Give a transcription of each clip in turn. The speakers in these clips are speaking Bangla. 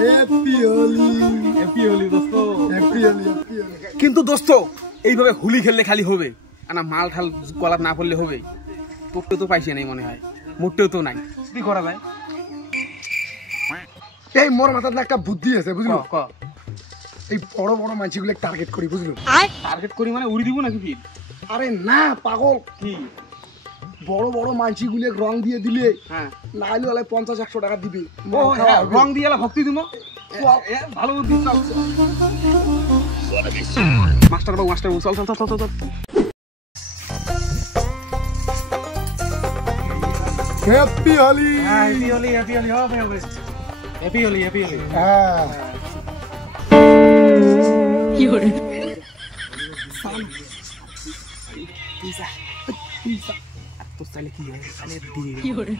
হ্যাপি হোলি। হ্যাপি হোলি দোস্ত, হ্যাপি হোলি, হ্যাপি হোলি। কিন্তু দোস্ত এইভাবে হোলি খেললে খালি হবে না, মাল ঠাল কলার না পড়লে হবে? তোকে তো পাইছে নাই মনে হয়, মোটেও তো নাই। কি করা যায়? এই মোর মাথায় একটা বুদ্ধি আছে বুঝলো, ক এই বড় বড় মানসিগুলো টার্গেট করি বুঝলো। টার্গেট করি মানে উড়ি দিব নাকি ফির? আরে না পাগল, কি বড় বড় মানসিগুলো রং দিয়ে দিলে হ্যাঁ না হলে হলে 50-100 টাকা দিবে। ও হ্যাঁ, রং দিয়ে ভক্তি দিব। ভালো বুদ্ধি। মাস্টার বাবু, মাস্টার বাবু, চল চল চল চল চল। Happy Holi. Happy Holi, happy Holi, হবে হবে। Happy Holi, happy Holi. হ্যাঁ কি হরে তো চাইলে কি হয়, চাইলে দিয়ে কি হরে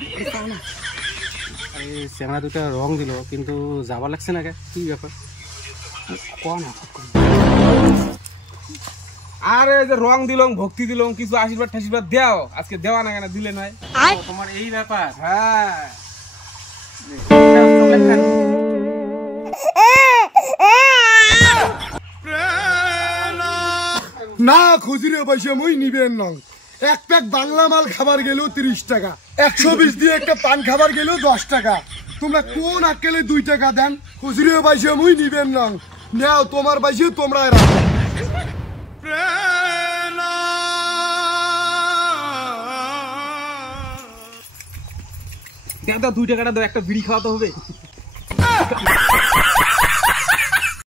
আরে সেনা দুটা রং দিল কিন্তু যাবার লাগছে না, কি ব্যাপার কোন? আরে যে রং দিলং ভক্তি দিলং কিছু আশীর্বাদ ঠাশীর্বাদ দেও, আজকে দেওয়া না কেন, দিলে নয়? তোমার এই ব্যাপার? হ্যাঁ না খুচরে পয়সা মই নিবেন নং। এক প্যাক বাংলা মাল খাবার গেলেও 30 টাকা, 120 দিয়ে একটা পান খাবার গেলেও 10 টাকা। তোমরা কোন আক্কেলে 2 টাকা দেন? খুচরে পয়সা মই নিবেন নং। নাও তোমার পয়সা তোমরা রাখো। দাদা 2 টাকাটা দাও, একটা বিড়ি খাওয়াতে হবে।